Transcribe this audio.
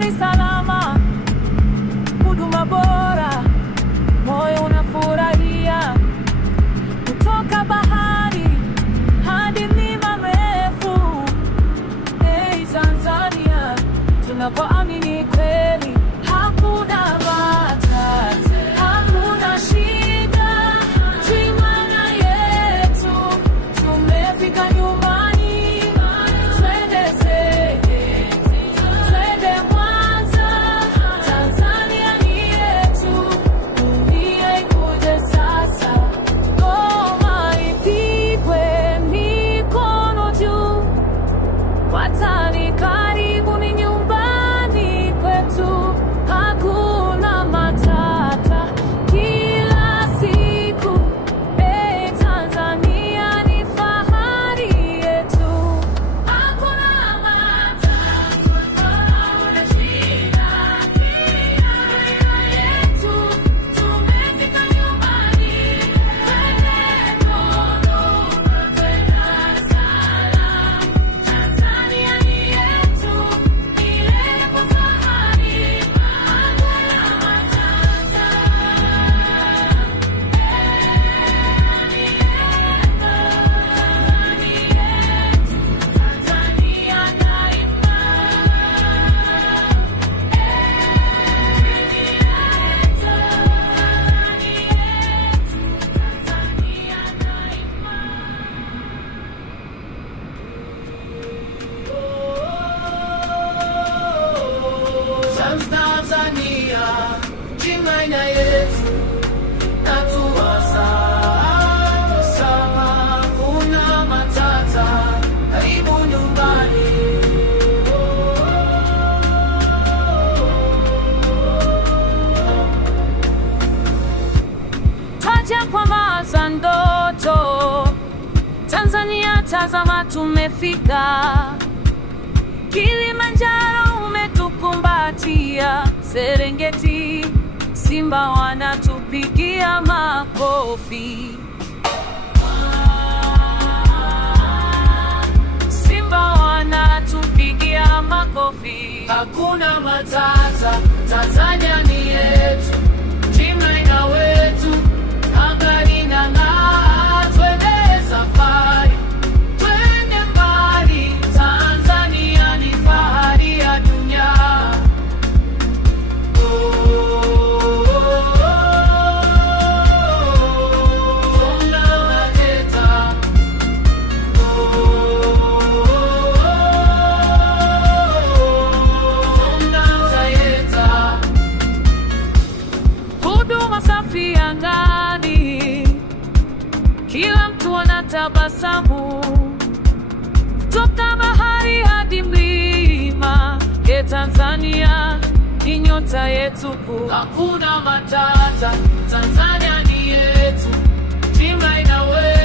bandari salama, huduma bora, moyo unafurahia. Kutoka bahari hadi milima refu, hey Tanzania, tunapoamini kweli hakuna matata, hakuna shida. Jimana yetu, tumefika nyumbani. Twende Mwanza, Tanzania ni yetu, dunia ikuje sasa. Ngoma ipigwe, mikono juu, watani karibuni nyumbani kwetu. Hakuna matata kila siku, hey Tanzania ni fahari yetu. Hakuna matata, hakuna shida. Jimana yetu, tumefika nyumbani. Twende Dodoma, twende salama. Tanzania ni yetu, milele kwa fahari. Hakuna matata, Tanzania daima. Tanzania, Jimana yetu, natuwasa sama, kuna matata, karibu nyumbani. Twaja kwa maza ndoto, Tanzania tazama tumefika. Kilimanjaro umetukumbatia, Serengeti simba wanatupigia makofi. Simba wanatupigia makofi. Hakuna matata, Tanzania ni yetu, Jimana wetu, angani nang'aa. Twende safari, twende mbali, Tanzania ni fahari ya dunia. Tunawaleta, tunawaleta. Huduma safi angani, kila mtu anatabasamu. Toka bahari hadi mlima, ke Tanzania ni nyota yetu kuu. Hakuna matata, Tanzania ni yetu, Jimana wetu.